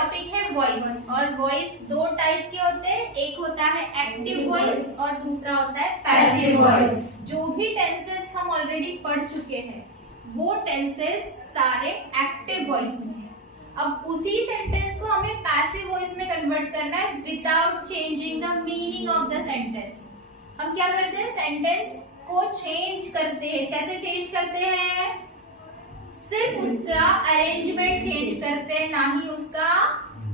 Topic है voice. और voice दो टाइप के होते हैं, एक होता है एक्टिव वॉइस और दूसरा होता है पैसिव वॉइस। जो भी टेंसेस हम ऑलरेडी पढ़ चुके हैं वो टेंसेस सारे एक्टिव वॉइस में है। अब उसी सेंटेंस को हमें पैसिव वॉइस में कन्वर्ट करना है without changing the meaning of the sentence. हम क्या करते हैं, सेंटेंस को चेंज करते हैं। कैसे चेंज करते हैं? सिर्फ उसका अरेंजमेंट चेंज करते हैं, ना ही उसका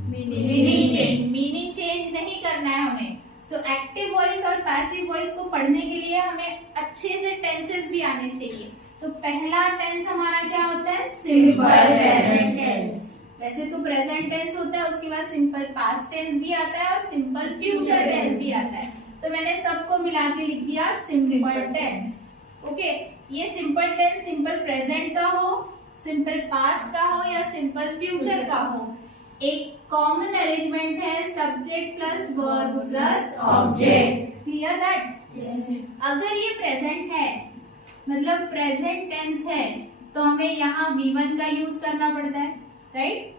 मीनिंग चेंज नहीं करना है हमें। सो एक्टिव वॉइस और पैसिव वॉइस को पढ़ने के लिए हमें अच्छे से टेंसेस भी आने चाहिए। तो पहला टेंस हमारा क्या होता है? Simple tense. वैसे तो प्रेजेंट टेंस होता है, उसके बाद सिंपल पास्ट टेंस भी आता है और सिंपल फ्यूचर टेंस भी आता है। तो मैंने सबको मिला के लिख दिया सिंपल टेंस। ओके, ये सिंपल टेंस सिंपल प्रेजेंट का हो, सिंपल पास्ट का हो या सिंपल फ्यूचर का हो, एक कॉमन अरेंजमेंट है subject plus verb plus object. Clear that? अगर ये प्रेजेंट है मतलब प्रेजेंट टेंस है तो हमें यहाँ V1 का यूज करना पड़ता है, राइट?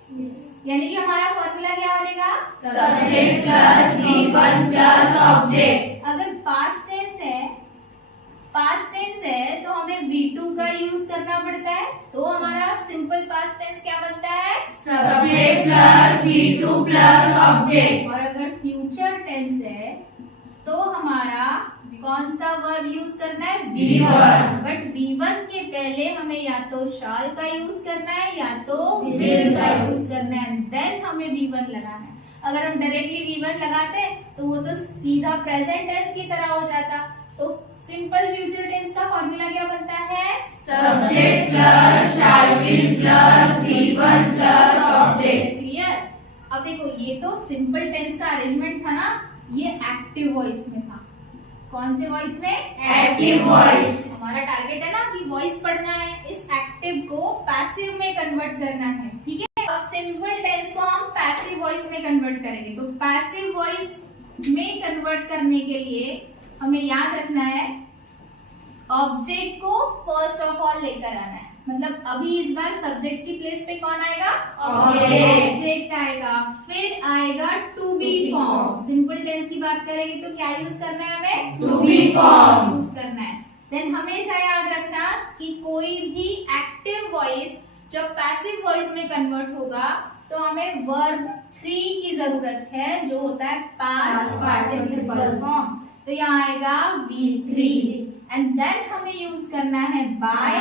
यानी कि हमारा फॉर्मूला क्या बनेगा? Subject plus V1 plus object. अगर पास्ट टेंस है तो हमें V2 का यूज करना पड़ता है, तो हमारा सिंपल पास्ट टेंस क्या बनता है? Subject plus V2 plus object. और अगर फ्यूचर टेंस है तो हमारा कौन सा वर्ब यूज करना है? V1। बट V1 के पहले हमें या तो शाल का यूज करना है या तो विल का यूज करना है, देन हमें V1 लगाना है। अगर हम डायरेक्टली V1 लगाते तो वो तो सीधा प्रेजेंट टेंस की तरह हो जाता। तो सिंपल फ्यूचर टेंस का फॉर्मूला क्या बनता है? Subject plus shall will plus V1 plus object. Clear? अब देखो, ये तो सिंपल टेंस का अरेंजमेंट था ना, ये एक्टिव वॉइस में था। कौन से वॉइस में? Active voice. हमारा टारगेट है ना कि वॉइस पढ़ना है, इस एक्टिव को पैसिव में कन्वर्ट करना है। ठीक है, अब सिंपल टेंस को हम पैसिव वॉइस में कन्वर्ट करेंगे। तो पैसिव वॉइस में कन्वर्ट करने के लिए हमें याद रखना है ऑब्जेक्ट को फर्स्ट ऑफ ऑल लेकर आना है। मतलब अभी इस बार सब्जेक्ट की प्लेस पे कौन आएगा? ऑब्जेक्ट आएगा। फिर आएगा to be form. Simple tense की बात करेंगे तो क्या यूज करना है हमें? टू बी फॉर्म यूज करना है। देन हमेशा याद रखना कि कोई भी एक्टिव वॉइस जब पैसिव वॉइस में कन्वर्ट होगा तो हमें वर्ब 3 की जरूरत है, जो होता है पास्ट पार्टिसिपल फॉर्म। तो यहाँ आएगा V3 एंड देन हमें यूज करना है बाय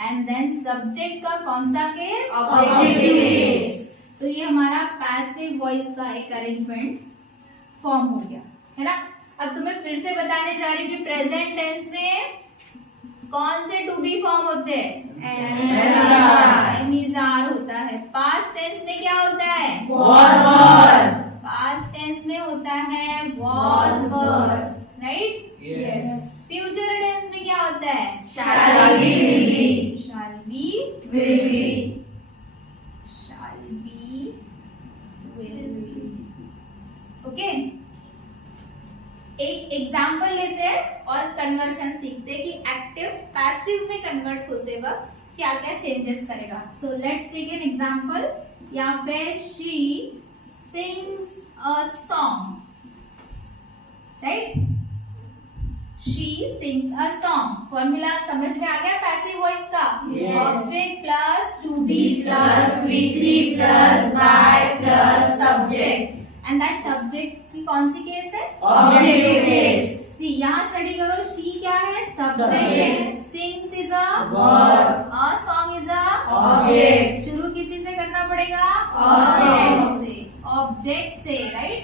एंड देन सब्जेक्ट का कौन सा केस? Objective case. तो ये हमारा पैसिव वॉइस का एक अरेंजमेंट फॉर्म हो गया है ना। अब तुम्हें फिर से बताने जा रही हूँ कि प्रेजेंट टेंस में कौन से टू बी फॉर्म होते हैं? एमिजार होता है। पास्ट टेंस में क्या होता है? Was were. पास्ट टेंस में होता है was were, right? Yes. Future tense में क्या होता है? Shall be, will be. Shall be, will be. Shall be, will be. Okay, एक एग्जाम्पल लेते हैं और कन्वर्शन सीखते हैं कि एक्टिव पैसिव में कन्वर्ट होते वक्त क्या क्या चेंजेस करेगा। So let's take an example. यहाँ पे she sings a song, right? She sings a song. Formula समझ में आ गया पैसिव वॉइस का? Object plus to be plus V3 plus by plus subject and that subject की कौन सी केस है? Objective case. सी, यहाँ स्टडी करो। शी क्या है? Subject. Sings is a verb. A song is a object. शुरू किसी से करना पड़ेगा? ऑब्जेक्ट से। ऑब्जेक्ट से, राइट?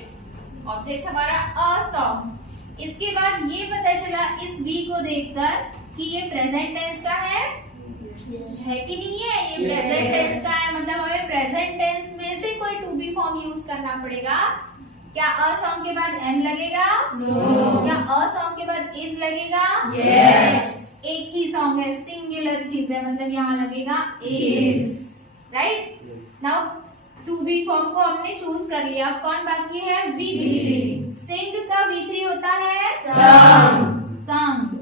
ऑब्जेक्ट हमारा अ सॉन्ग। इसके बाद ये पता चला इस वी को देखकर कि ये प्रेजेंट टेंस का है कि नहीं है? ये प्रेजेंट टेंस का है, मतलब हमें प्रेजेंट टेंस में से कोई टू बी फॉर्म यूज करना पड़ेगा। क्या अ सॉन्ग के बाद एन लगेगा? नो। क्या अ सॉन्ग के बाद इज लगेगा? यस। एक ही सॉन्ग है, सिंगुलर चीज है, मतलब यहाँ लगेगा is, right? Now to be form को हमने चूज कर लिया। अब कौन बाकी है? V3। सिंग का V3 होता है संग। संग।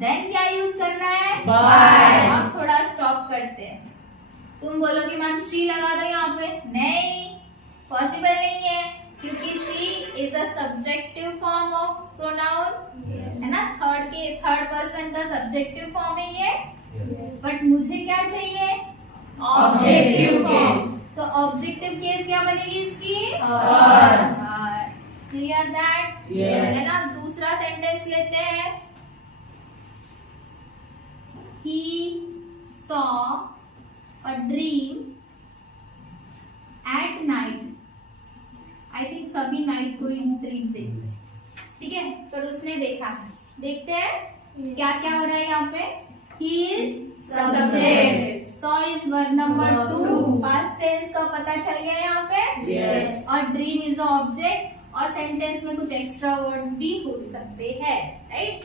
देन क्या यूज करना है? बाय। अब थोड़ा स्टॉप करते हैं। तुम बोलोगे मैम शी लगा दो यहाँ पे, नहीं, पॉसिबल नहीं है, क्योंकि she is a subjective form of pronoun, है ना, थर्ड पर्सन का सब्जेक्टिव फॉर्म है ये। बट मुझे क्या चाहिए, ऑब्जेक्टिव केस। तो ऑब्जेक्टिव केस क्या बनेगी इसकी, क्लियर दैट, है ना। दूसरा सेंटेंस लेते हैं, he saw a dream at night। I think सभी नाइट को ड्रीम देखते हैं, ठीक है, पर उसने देखा है। देखते हैं क्या क्या हो रहा है यहाँ पे। he is subject, saw is verb number 2, past tense का पता चल गया यहाँ पे, yes। और ड्रीम इज ऑब्जेक्ट, और सेंटेंस में कुछ एक्स्ट्रा वर्ड्स भी हो सकते हैं, राइट।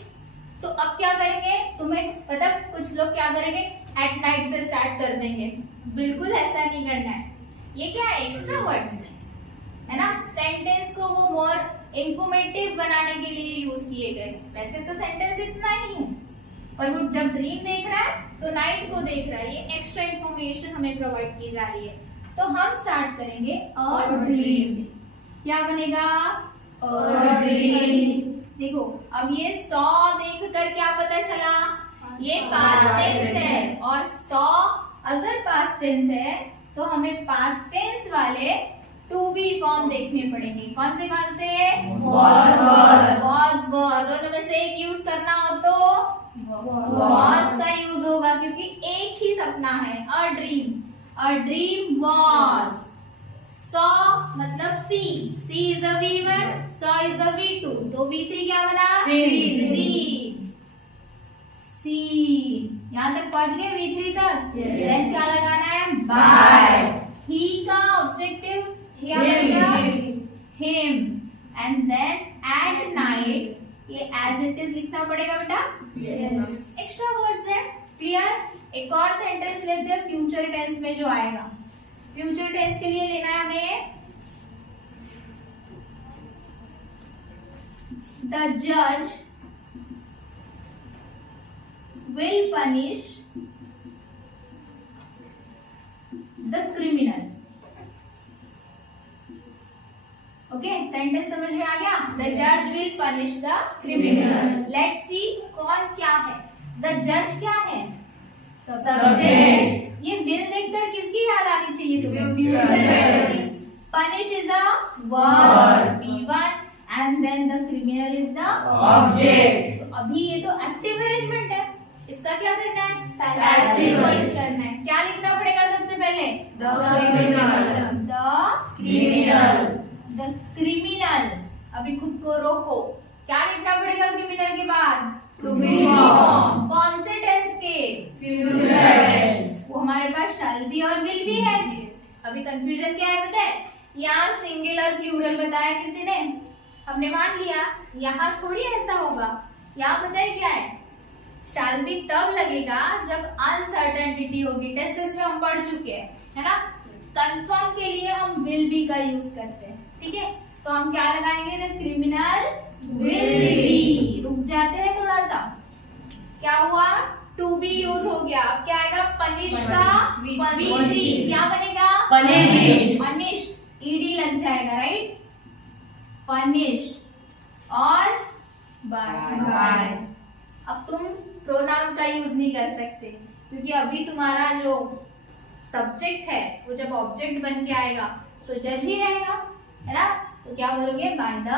तो अब क्या करेंगे, तुम्हें पता, कुछ लोग क्या करेंगे, एट नाइट से स्टार्ट कर देंगे। बिल्कुल ऐसा नहीं करना है, ये क्या है, एक्स्ट्रा वर्ड्स है ना। सेंटेंस को वो मोर इंफॉर्मेटिव बनाने के लिए यूज किए गए। वैसे तो सेंटेंस इतना ही है, पर वो जब ड्रीम देख रहा है तो नाइट को देख रहा है, ये एक्स्ट्रा इंफॉर्मेशन हमें प्रोवाइड की जा रही है। तो हम स्टार्ट करेंगे और ड्रीम से, क्या बनेगा, और ड्रीम। देखो अब ये सॉ देख कर क्या पता चला, ये पास्ट टेंस है, और सॉ अगर पास्ट टेंस है तो हमें पास्ट टेंस वाले टू बी फॉर्म देखने पड़ेंगे। कौन से, वॉज वर, दोनों में से एक यूज करना हो तो वॉज का यूज होगा, क्योंकि एक ही सपना है, अ ड्रीम वॉज। सॉ मतलब see is a V1, saw is a V2, तो V3 क्या बना, सी। यहाँ तक पहुंच गए V3 तक, yes। क्या लगाना है, बाय। ही का ऑब्जेक्टिव क्या बनेगा, him, and then at night, ये एज इट इज लिखना पड़ेगा बेटा, yes। एक्स्ट्रा वर्ड्स है, क्लियर। एक और सेंटेंस लेते हैं फ्यूचर टेंस में जो आएगा। फ्यूचर टेंस के लिए लेना है हमें, द जज will punish the criminal. Okay, sentence समझ में आ गया, द जज will punish the criminal. Let's see कौन क्या है, द जज क्या है, सब्जेक्ट। ये विल देखकर किसकी याद आनी चाहिए तुम्हें, punish is a verb, V1, and then the criminal is the object. तो अभी ये तो एक्टिव अरेंजमेंट है, इसका क्या करना है, पैसिव वॉइस करना है। क्या लिखना पड़ेगा सबसे पहले, द क्रिमिनल। अभी खुद को रोको, क्या लिखना पड़ेगा क्रिमिनल के बाद, टू बी फॉर्म। कौन से टेंस के, फ्यूचर टेंस। वो हमारे पास शैल बी और विल भी है। अभी कंफ्यूजन क्या है पता है, यहाँ सिंगुलर प्लूरल बताया किसी ने, हमने मान लिया। यहाँ थोड़ी ऐसा होगा, यहाँ पता है क्या है, शैल बी तब लगेगा जब अनसर्टेनिटी होगी। टेंसेस में हम पढ़ चुके हैं, है ना। कंफर्म के लिए हम विल बी का यूज करते हैं, ठीक है। तो हम क्या लगाएंगे, द क्रिमिनल विल बी। रुक जाते हैं थोड़ा सा, क्या हुआ, टू बी यूज हो गया। अब क्या आएगा, पनिश का V3, क्या बनेगा, पनिश, ईडी लग जाएगा, राइट, पनिश और बाय। अब तुम प्रोनाउन का यूज नहीं कर सकते, क्योंकि अभी तुम्हारा जो सब्जेक्ट है वो जब ऑब्जेक्ट बन के आएगा तो जज ही रहेगा, है ना। तो क्या बोलोगे, बाय द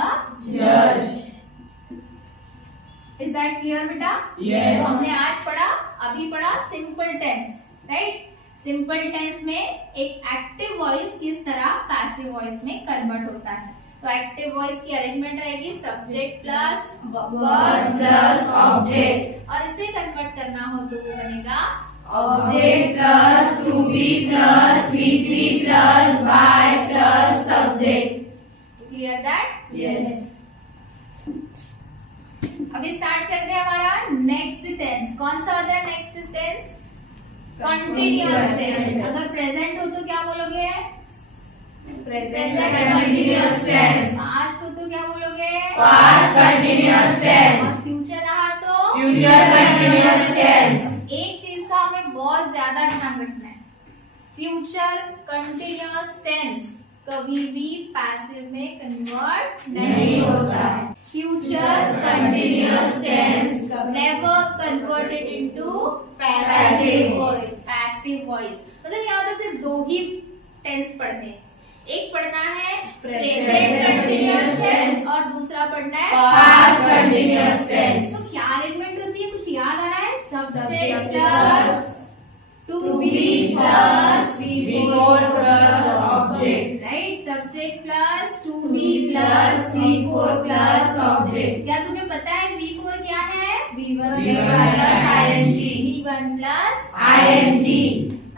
जज। इज दैट क्लियर बेटा, yes। तो हमने आज पढ़ा, अभी पढ़ा simple tense, right. Simple tense में एक एक्टिव वॉइस किस तरह पैसिव वॉइस में कन्वर्ट होता है। तो एक्टिव वॉइस की अरेंजमेंट रहेगी subject plus verb plus object, और इसे कन्वर्ट करना हो तो वो बनेगा object plus to be plus V3 plus by plus subject. Clear that, yes. अभी स्टार्ट करते हैं हमारा नेक्स्ट टेंस। कौन सा होता है नेक्स्ट टेंस, कंटिन्यूअस टेंस। अगर प्रेजेंट हो तो क्या बोलोगे, प्रेजेंट कंटिन्यूअस टेंस। पास्ट हो तो क्या बोलोगे, पास्ट कंटिन्यूअस टेंस। और फ्यूचर रहा तो फ्यूचर कंटिन्यूअस टेंस। एक चीज का हमें बहुत ज्यादा ध्यान रखना है, फ्यूचर कंटिन्यूअस टेंस कभी भी पैसिव में कन्वर्ट नहीं होता है। Future continuous tense never converted into passive voice. Passive voice मतलब यहाँ पे सिर्फ दो ही टेंस पढ़ने हैं। एक पढ़ना है प्रेजेंट कंटिन्यूअस टेंस और दूसरा पढ़ना है पास्ट कंटिन्यूअस टेंस। तो क्या अरेंजमेंट होती है, कुछ याद आ रहा है? Subject plus to be plus V4 plus object, right? Subject plus to be plus V4 plus object. क्या तुम्हें पता है V4 क्या है? V1 plus ing।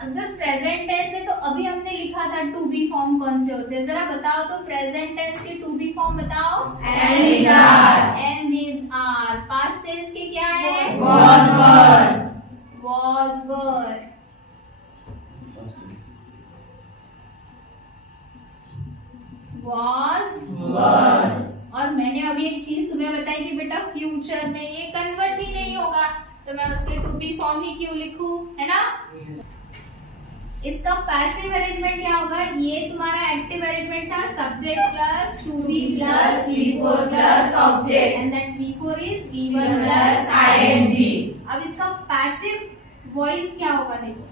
अगर प्रेजेंट टेंस है तो अभी हमने लिखा था टू बी फॉर्म कौन से होते हैं, जरा बताओ तो। प्रेजेंट टेंस के टू बी फॉर्म बताओ। am is are। Past tense के क्या है? was were। और मैंने अभी एक चीज तुम्हें बताई कि बेटा फ्यूचर में ये कन्वर्ट ही नहीं होगा, तो मैं उसके टू बी फॉर्म ही क्यों लिखूं, है ना? इसका पैसिव अरेंजमेंट क्या होगा? ये तुम्हारा एक्टिव अरेंजमेंट था subject plus to be plus V4 plus object and that V4 is V1 plus ing। अब इसका पैसिव वॉइस क्या होगा? देखो,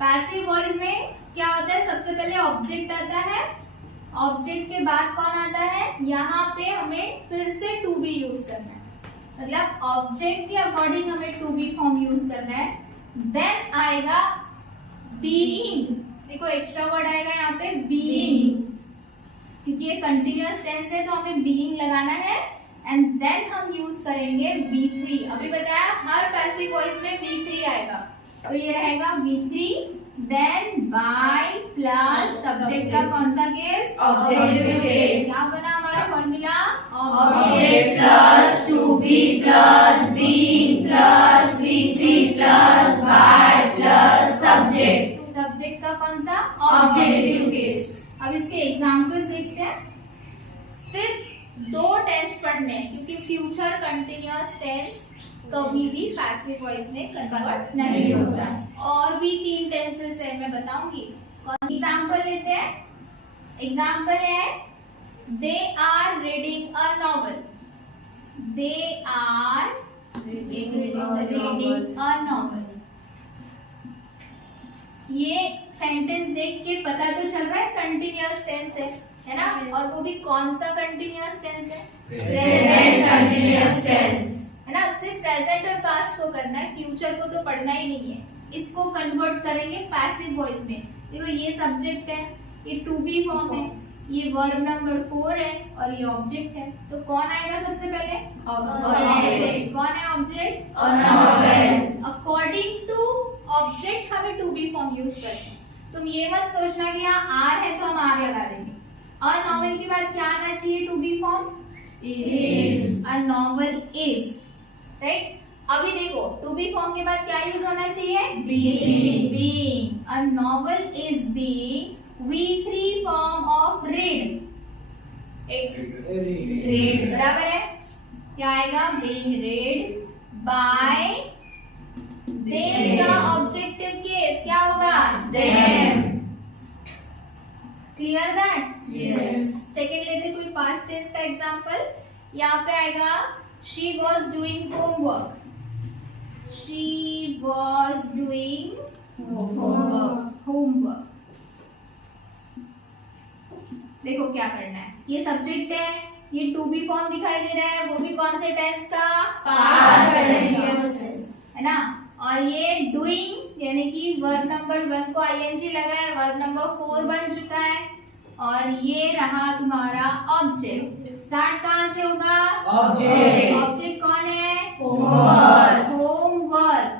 पैसिव वॉइस में क्या होता है? सबसे पहले ऑब्जेक्ट आता है, ऑब्जेक्ट के बाद कौन आता है? यहाँ पे हमें फिर से टू बी यूज करना है, मतलब ऑब्जेक्ट के अकॉर्डिंग हमें टू बी फॉर्म यूज करना है। देन आएगा बीइंग। देखो एक्स्ट्रा वर्ड आएगा यहाँ पे बीइंग, क्योंकि ये कंटिन्यूअस टेंस है तो हमें बीइंग लगाना है। एंड देन हम यूज करेंगे B3। अभी बताया हर पैसिव वॉइस में B3 आएगा, तो ये रहेगा B3। Then bye plus subject का कौन सा केस? Objective case. क्या बना हमारा formula? Object plus to be plus being plus V3 plus by plus subject. Subject का कौन सा? Objective case. अब इसके एग्जांपल्स देखते हैं। सिर्फ दो टेंस पढ़ने हैं, क्योंकि फ्यूचर कंटिन्यूअस टेंस कभी भी पैसिव वॉइस में कन्वर्ट नहीं होता है। और भी 3 टेंसेस है, मैं बताऊंगी। एग्जाम्पल लेते हैं। एग्जाम्पल है they are reading a novel. They are reading a novel. ये सेंटेंस देख के पता तो चल रहा है कंटिन्यूअस टेंस है ना? और वो भी कौन सा कंटिन्यूअस टेंस है? प्रेजेंट कंटिन्यूअस टेंस, है ना? सिर्फ प्रेजेंट और पास्ट को करना है, फ्यूचर को तो पढ़ना ही नहीं है। इसको कन्वर्ट करेंगे पैसिव वॉइस में। देखो ये सब्जेक्ट है, ये टू बी फॉर्म है, ये वर्ब नंबर 4 है और ये ऑब्जेक्ट है। तो कौन आएगा सबसे पहले? ऑब्जेक्ट। कौन है ऑब्जेक्ट? अकॉर्डिंग टू ऑब्जेक्ट हमें टू बी फॉर्म यूज करते हैं। तुम ये मत सोचना कि यहाँ आर है तो हम आर लगा देंगे। और नॉवल के बाद क्या आना चाहिए to be form? Is. A novel is, right? अभी देखो टू बी फॉर्म के बाद क्या यूज होना चाहिए? Being. A novel is being V3 form of read. Read बराबर है, क्या आएगा? बीइंग रीड बाय देम का ऑब्जेक्टिव केस क्या होगा? Them. Clear that? Yes. Second लेते कोई पास्ट टेंस का एग्जांपल। यहाँ पे आएगा she was doing homework। she was doing homework। देखो क्या करना है, ये सब्जेक्ट है, ये टू बी फॉर्म दिखाई दे रहा है, वो भी कौन से टेंस का? पास्ट कंटिन्यूअस टेंस, है ना? और ये डूइंग यानी कि वर्ब नंबर 1 को ing लगा है, वर्ब नंबर 4 बन चुका है। और ये रहा तुम्हारा ऑब्जेक्ट। स्टार्ट कहाँ से होगा? ऑब्जेक्ट। ऑब्जेक्ट कौन है? होमवर्क। होमवर्क।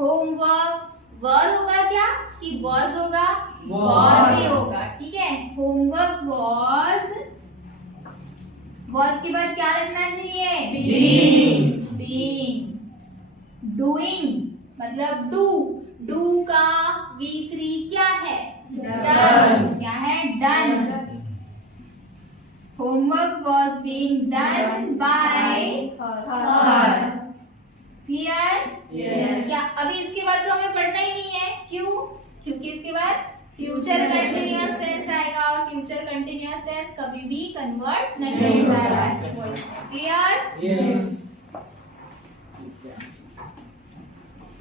होमवर्क वर होगा क्या कि वॉज होगा? वॉज ही होगा, ठीक है। होमवर्क वॉज, वॉज के बाद क्या लगना चाहिए? बीइंग। बीइंग। डूइंग मतलब डू, डू का V3 क्या है? डन। क्या है? Done. Homework was being done by her. Clear? Yes. क्या अभी इसके बाद तो हमें पढ़ना ही नहीं है, क्यों? क्योंकि इसके बाद फ्यूचर कंटिन्यूअस टेंस आएगा और फ्यूचर कंटिन्यूअस टेंस कभी भी कन्वर्ट नहीं होता है पैसिव वॉइस में। क्लियर? यस।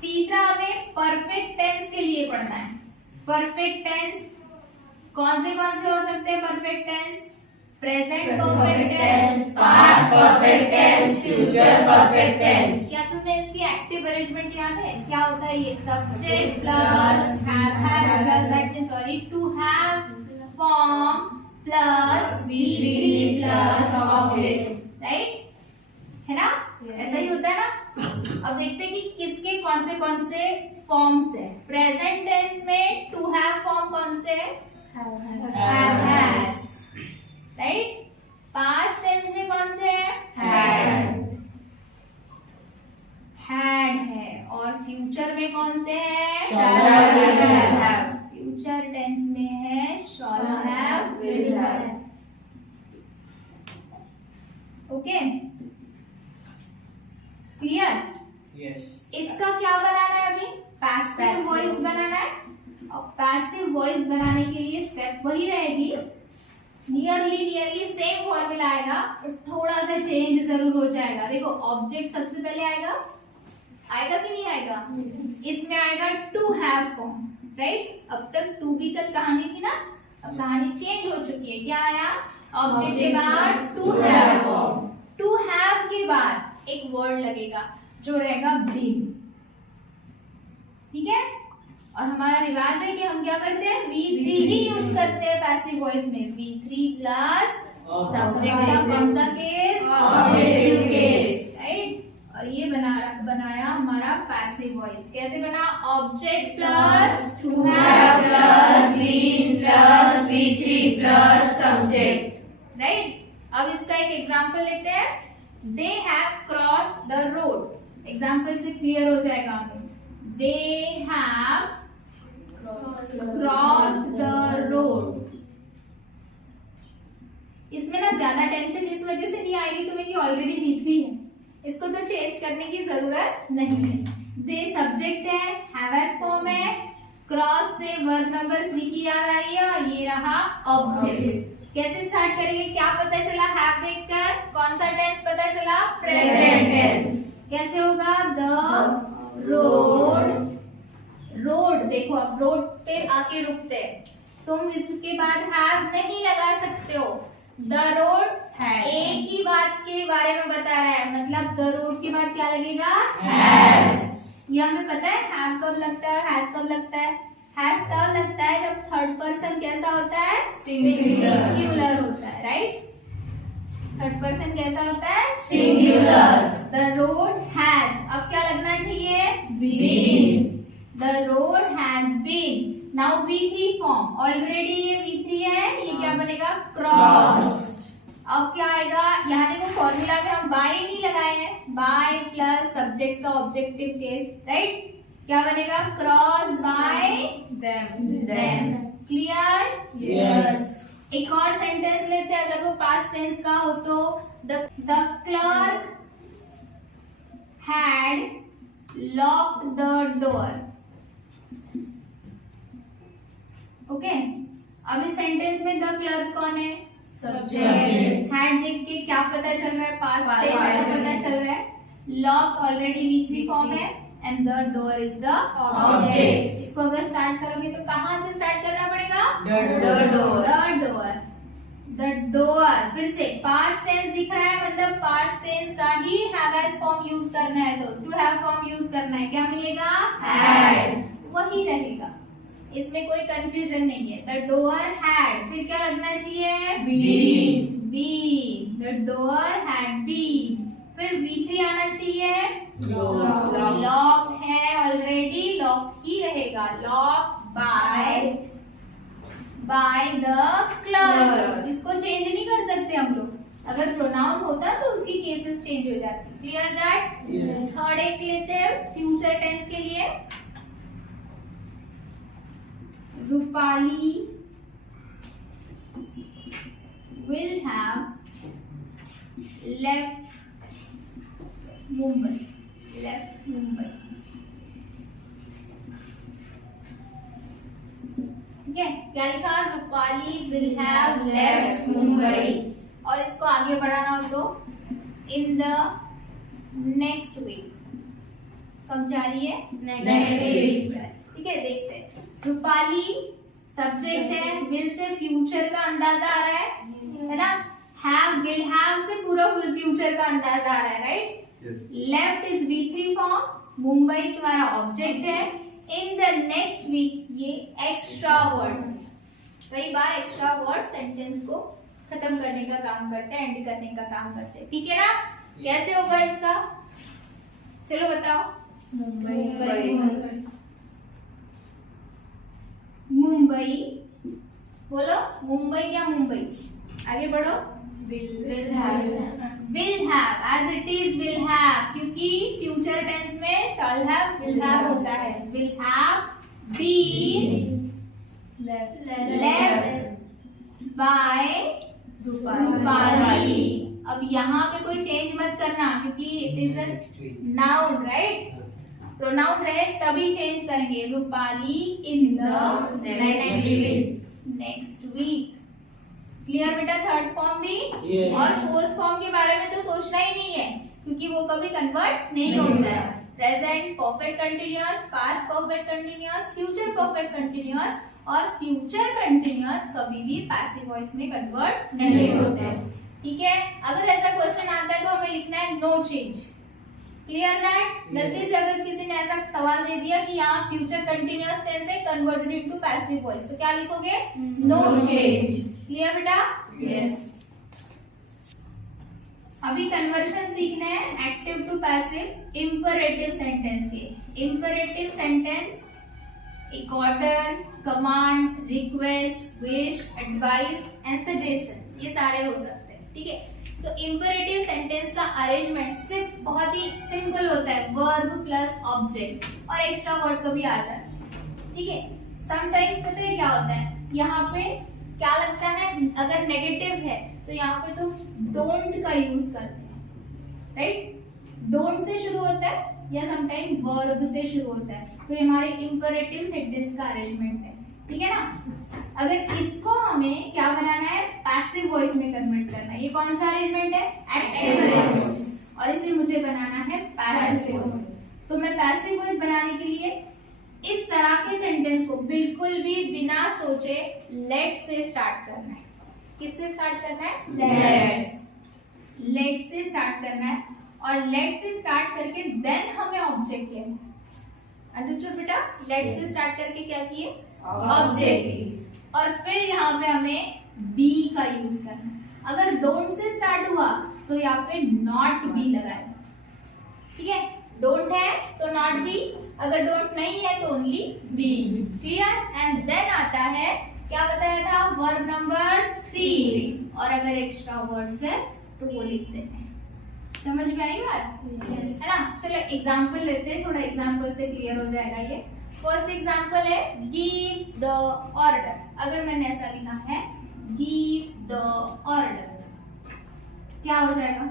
तीसरा हमें परफेक्ट टेंस के लिए पढ़ना है। परफेक्ट टेंस कौन से हो सकते हैं? Perfect tense present perfect tense, past perfect tense, future perfect tense. क्या तुम्हें इसकी एक्टिव अरेंजमेंट याद है? क्या होता है ये? Subject plus have plus that means sorry to have form plus V3 plus object, right? है ना? ऐसा ही होता है ना? अब देखते हैं कि किसके कौन से फॉर्म्स है। प्रेजेंट टेंस में टू हैव फॉर्म कौन से है? Has, right? पास्ट टेंस में कौन से है? हैड है। और फ्यूचर में कौन से है? फ्यूचर टेंस में है shawl have, will have. Okay, clear? Yes. इसका क्या बनाना है? अभी पैसिव वॉइस बनाना है। और पैसिव वॉइस बनाने के लिए स्टेप वही रहेगी, नियरली सेम फॉर्मूला आएगा, थोड़ा सा चेंज जरूर हो जाएगा। देखो ऑब्जेक्ट सबसे पहले आएगा कि नहीं आएगा? इसमें आएगा टू हैव फॉर्म, राइट? अब तक टू बी तक कहानी थी ना, अब कहानी चेंज हो चुकी है। क्या आया? ऑब्जेक्ट के बाद to have form. To have के बाद एक वर्ड लगेगा जो रहेगा बीन, ठीक है? और हमारा रिवाज है कि हम क्या करते हैं? V3 ही यूज करते हैं पैसिव वॉइस में। V3 प्लस सब्जेक्ट का कौन सा केस? Objective case, right? और ये बनाया हमारा पैसिव वॉइस। कैसे बना? Object plus to have plus been plus V3 plus subject, right? अब इसका एक एग्जांपल लेते हैं। They have crossed the road. Example से क्लियर हो जाएगा हमें। They have crossed the road. इसमें ना ज्यादा टेंशन इस वजह से नहीं आएगी तुम्हें कि ऑलरेडी V3 है, इसको तो चेंज करने की जरूरत नहीं है। दे सब्जेक्ट है, हैव एज फॉर्म है, क्रॉस से वर्ब नंबर 3 की याद आ रही है और ये रहा ऑब्जेक्ट। कैसे स्टार्ट करेंगे? क्या पता चला हैव देखकर? कौन सा टेंस पता चला? Present tense. कैसे होगा? The road. रोड देखो, अब रोड पे आके रुकते हैं, तुम इसके बाद हैव नहीं लगा सकते हो। द रोड एक ही बात के बारे में बता रहा है, मतलब द रोड के बाद क्या लगेगा? हैज। ये हमें पता है हैव कब लगता है, हैज कब लगता है? हैज तब लगता है जब थर्ड पर्सन कैसा होता है? सिंगुलर होता है, राइट? थर्ड पर्सन कैसा होता है? सिंगुलर। द रोड हैज, अब क्या लगना चाहिए? Been. The road has been. Now V3 form. Already ये V3 है, ये क्या बनेगा? Crossed. अब क्या आएगा? यहाँ देखो फॉर्मूला में हम by नहीं लगाए हैं, by प्लस सब्जेक्ट का ऑब्जेक्टिव केस, राइट? क्या बनेगा? Crossed by them. Clear? Yes. एक और सेंटेंस लेते हैं, अगर वो पास्ट टेंस का हो तो the clerk had locked the door. Okay, अब इस सेंटेंस में द क्लर्क कौन है? सब्जेक्ट। हैड देख के क्या पता चल रहा है? पास्ट टेंस का पता चल रहा है। लॉक ऑलरेडी V3 फॉर्म है and the door is the object. इसको अगर स्टार्ट करोगे तो कहाँ से स्टार्ट करना पड़ेगा? The door. The door. फिर से पास्ट टेंस दिख रहा है, मतलब पास्ट टेंस का ही हैव एज फॉर्म यूज करना है, तो टू हैव फॉर्म यूज करना है। क्या मिलेगा? हैड। वही रहेगा, इसमें कोई कंफ्यूजन नहीं है। द डोर हैड, फिर क्या लगना चाहिए? Been. The door had been. फिर V3 आना चाहिए। लॉक है ऑलरेडी, लॉक ही रहेगा। Lock by the clerk. इसको चेंज नहीं कर सकते हम लोग, अगर प्रोनाउन होता तो उसकी केसेस चेंज हो जाती। Clear that? थर्ड एक लेते हैं फ्यूचर टेंस के लिए। Rupali will have left Mumbai. क्या लिखा? Rupali will have left Mumbai. और इसको आगे बढ़ाना हो तो इन द नेक्स्ट वीक। कब जा रही है? Next week. ठीक है, देखते हैं। रूपाली सब्जेक्ट है, विल से फ्यूचर का अंदाजा आ रहा है ना? हैव, विल हैव से पूरा फुल फ्यूचर का अंदाजा आ रहा है, right? Left is V3 form, Mumbai तुम्हारा ऑब्जेक्ट है। इन द नेक्स्ट वीक ये एक्स्ट्रा वर्ड्स, कई बार एक्स्ट्रा वर्ड सेंटेंस को खत्म करने का काम करते हैं, एंड करने का काम करते हैं, ठीक है ना? कैसे होगा इसका? चलो बताओ। मुंबई बोलो। मुंबई क्या? मुंबई। आगे बढ़ो। Will have। Will have, as it is will have, क्योंकि फ्यूचर टेंस में शैल हैव, विल हैव होता है। Will have been left by Rupali. अब यहाँ पे कोई चेंज मत करना, क्योंकि it is a noun, right? Pronoun रहे तभी चेंज करेंगे। Rupali in the next week. Clear बेटा? थर्ड फॉर्म भी। और फोर्थ फॉर्म के बारे में तो सोचना ही नहीं है, क्योंकि वो कभी कन्वर्ट नहीं होता है। Present perfect continuous, past perfect continuous, future perfect continuous और फ्यूचर कंटिन्यूअस कभी भी पैसिव वॉइस में कन्वर्ट नहीं होते हैं, ठीक है? अगर ऐसा क्वेश्चन आता है तो हमें लिखना है नो चेंज। Clear that? गलती से अगर किसी ने ऐसा सवाल दे दिया कि यहाँ फ्यूचर कंटिन्यूअस टेंस है कन्वर्टेड इनटू पैसिव वॉइस, तो क्या लिखोगे? No change. क्लियर बेटा? यस। अभी कन्वर्शन सीखना है active to passive imperative sentence के। इंपरेटिव सेंटेंस एक order, command, request, wish, advice and suggestion, ये सारे हो सकते हैं, ठीक है? सो इंपरेटिव सेंटेंस का अरेंजमेंट सिर्फ बहुत ही सिंपल होता है, वर्ब प्लस ऑब्जेक्ट और एक्स्ट्रा वर्ड कभी आता है, ठीक है? समटाइम्स पता है क्या होता है, यहाँ पे क्या लगता है, अगर नेगेटिव है तो यहाँ पे तो डोंट का यूज करते हैं, राइट? डोंट से शुरू होता है या समटाइम वर्ब से शुरू होता है, तो ये हमारे इंपरेटिव सेंटेंस का अरेंजमेंट है, ठीक है ना? अगर इसको हमें क्या बनाना है, पैसिव वॉइस में कन्वर्ट करना है। ये कौन सा अरेंजमेंट है? Active voice. और इसे मुझे बनाना है पैसिव वॉइस। तो मैं पैसिव वॉइस बनाने के लिए इस तरह के सेंटेंस को बिल्कुल भी बिना सोचे लेट से स्टार्ट करना है। किससे स्टार्ट करना है? लेट से स्टार्ट करना है, और लेट से स्टार्ट करके देन हमें ऑब्जेक्ट लेना है। अंडरस्टूड बेटा? लेट से स्टार्ट करके क्या किए? ऑब्जेक्ट। और फिर यहाँ पे हमें बी का यूज करना है। अगर डोंट से स्टार्ट हुआ तो यहाँ पे नॉट बी लगाए, ठीक है? डोंट है तो नॉट बी, अगर डोंट नहीं है तो only be. Clear? And then आता है, क्या बताया था, वर्ब नंबर 3, और अगर एक्स्ट्रा वर्ड्स है तो वो लिख देते हैं। समझ में आई बात? Yes. है ना? चलो एग्जाम्पल लेते हैं, थोड़ा एग्जाम्पल से क्लियर हो जाएगा ये। फर्स्ट एग्जाम्पल है गिव द ऑर्डर। अगर मैंने ऐसा लिखा है गिव द ऑर्डर, क्या हो जाएगा?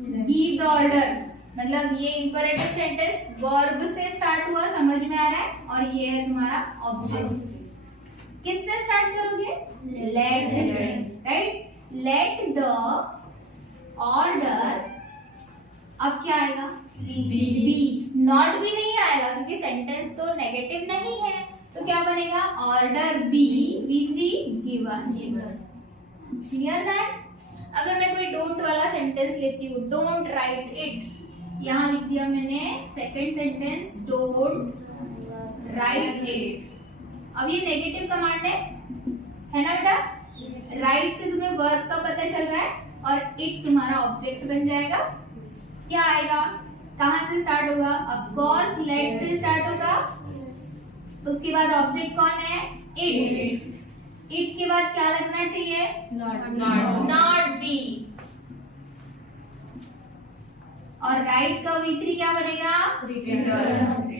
गिव द ऑर्डर मतलब ये इंपरेटिव सेंटेंस वर्ब से स्टार्ट हुआ, समझ में आ रहा है? और ये है तुम्हारा ऑब्जेक्ट। किससे स्टार्ट करोगे? लेट से, राइट? लेट द ऑर्डर, अब क्या आएगा? बी। नॉट भी नहीं आएगा क्योंकि सेंटेंस तो नेगेटिव नहीं है, तो क्या बनेगा? Order be V3 given. Clear that? अगर मैं कोई डोंट वाला सेंटेंस लेती हूँ, डोंट राइट इट, यहाँ लिख दिया मैंने second sentence don't write it. अब ये नेगेटिव कमांड है ना बेटा? राइट से तुम्हें वर्ब का पता चल रहा है और इट तुम्हारा ऑब्जेक्ट बन जाएगा। क्या आएगा? कहां से स्टार्ट होगा? ऑफ कोर्स लेट से स्टार्ट होगा। उसके बाद ऑब्जेक्ट कौन है? इट। इट के बाद क्या लगना चाहिए? Not be. और राइट का V3 क्या बनेगा? Return.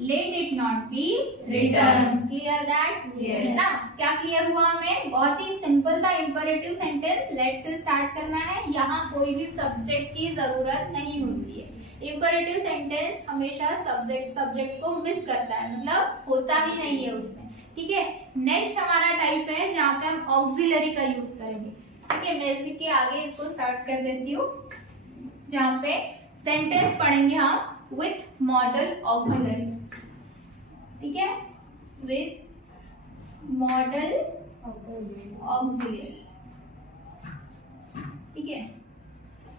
Let it not be return. Clear that? Yes. ना? क्या क्लियर हुआ हमें? बहुत ही सिंपल था। इंपरेटिव सेंटेंस लेट से स्टार्ट करना है, यहाँ कोई भी सब्जेक्ट की जरूरत नहीं होती है। इंपरेटिव सेंटेंस हमेशा सब्जेक्ट को मिस करता है, मतलब होता ही नहीं है उसमें, ठीक है? हम ऑक्सिलरी का यूज करेंगे। ठीक है, मैं इसी के आगे इसको स्टार्ट कर देती हूँ, जहाँ पे सेंटेंस पढ़ेंगे हम विथ मॉडल ऑक्सिलरी। ठीक है, विथ मॉडल ऑक्सिलरी। ठीक है,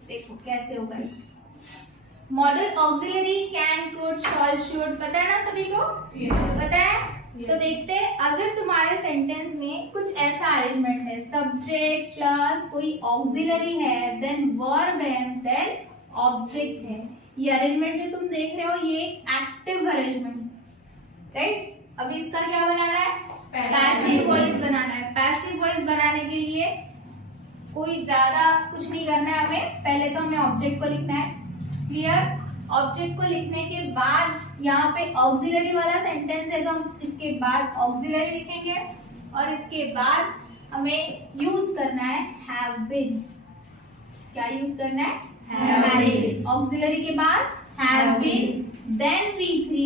देखो कैसे होगा इसका। Model auxiliary can, could, shawl, should, पता है ना सभी को? पता है? तो देखते हैं, अगर तुम्हारे सेंटेंस में कुछ ऐसा अरेंजमेंट है, सब्जेक्ट प्लस कोई ऑक्सिलरी है, देन वर्ब है, देन ऑब्जेक्ट है। ये अरेंजमेंट जो तुम देख रहे हो ये एक्टिव अरेंजमेंट, राइट? अभी इसका क्या बनाना है? पैसिव वॉइस बनाना है। पैसिव वॉइस बनाने के लिए कोई ज्यादा कुछ नहीं करना है हमें, पहले तो हमें ऑब्जेक्ट को लिखना है। क्लियर? ऑब्जेक्ट को लिखने के बाद यहाँ पे ऑक्सिलरी वाला सेंटेंस है तो हम इसके बाद ऑक्सिलरी लिखेंगे, और इसके बाद हमें यूज करना है हैव बीन। क्या यूज करना है? Have been. ऑक्सिलरी के बाद have been, then V3,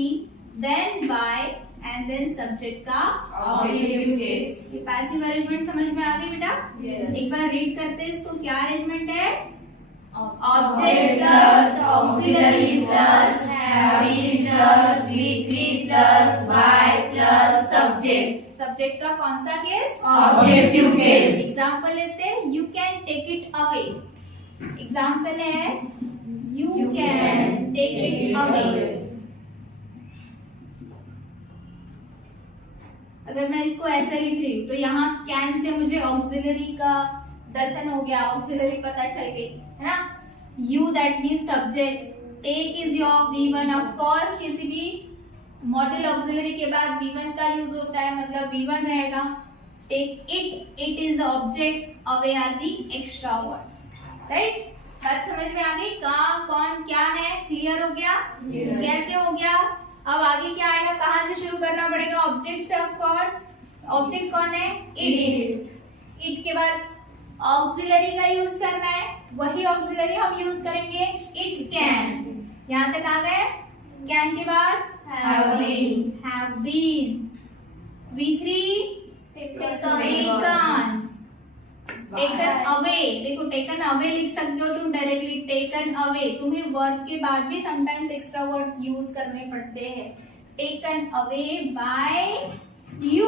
then by, and then subject का ऑब्जेक्टिव केस। पैसिव अरेंजमेंट समझ में आ गई बेटा? Yes. एक बार रीड करते हैं इसको, क्या अरेंजमेंट है? Object plus auxiliary plus have been plus V3 plus by plus subject. Subject का कौन सा केस? Objective case. एग्जाम्पल लेते हैं, you can take it away. Example है you can take it away. अगर मैं इसको ऐसे लिख रही हूँ तो यहाँ कैन से मुझे ऑक्सिलरी का दर्शन हो गया, ऑक्सिलरी पता चल गई, है ना? You that means subject, take is your V1। Of course किसी भी मॉडल ऑक्सिलरी के बाद V1 का यूज होता है, मतलब V1 रहेगा। Take it, it is the object, away are the extra words, right? बात समझ में आ गई? कहाँ कौन क्या है? क्लियर हो गया? Yes. कैसे हो गया? अब आगे क्या आएगा? कहाँ से शुरू करना पड़ेगा? ऑब्जेक्ट से, ऑफ कोर्स। ऑब्जेक्ट कौन है? इट। इट के बाद ऑक्सिलरी का यूज करना है, वही ऑक्सिलरी हम यूज करेंगे इट कैन। यहाँ तक आ गए? कैन के बाद Have been. have been, V3 taken away. देखो टेकन अवे लिख सकते हो तुम डायरेक्टली, टेकन अवे। तुम्हें वर्ब के बाद भी समटाइम्स एक्स्ट्रा वर्ड्स यूज करने पड़ते हैं। Taken away by you.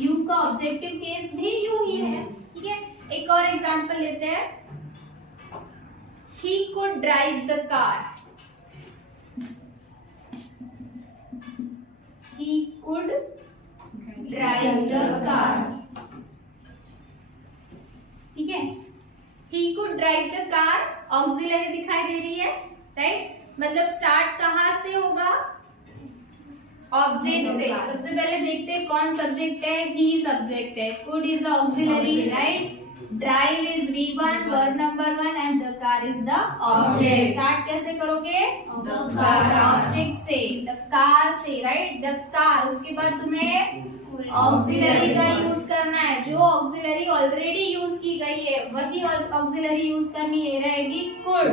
You का ऑब्जेक्टिव केस भी यू ही है। ठीक है, एक और एग्जांपल लेते हैं, he could drive the car. he could drive the car। ठीक है, he could drive the car auxiliary दिखाई दे रही है, राइट? मतलब स्टार्ट कहाँ से होगा? ऑब्जेक्ट से। सबसे पहले देखते हैं कौन सब्जेक्ट है? he सब्जेक्ट है, could is the auxiliary, right? Drive is V1, verb number 1, and the car is the object. Start कैसे करोगे? ऑब्जेक्ट से, द कार से, राइट? The car. उसके बाद तुम्हें ऑक्सिलरी का यूज करना है, जो ऑक्सिलरी ऑलरेडी यूज की गई है वही ऑक्सिलरी यूज करनी है, रहेगी कुड।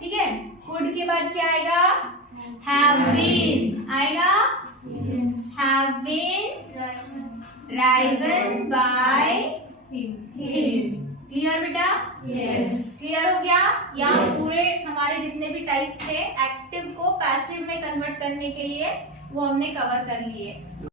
ठीक है, कुड के बाद क्या आएगा? हैव बीन आएगा। Have been driven by him. Clear बेटा? Yes. क्लियर हो गया? यहाँ Yes. पूरे हमारे जितने भी टाइप्स थे एक्टिव को पैसिव में कन्वर्ट करने के लिए वो हमने कवर कर लिए।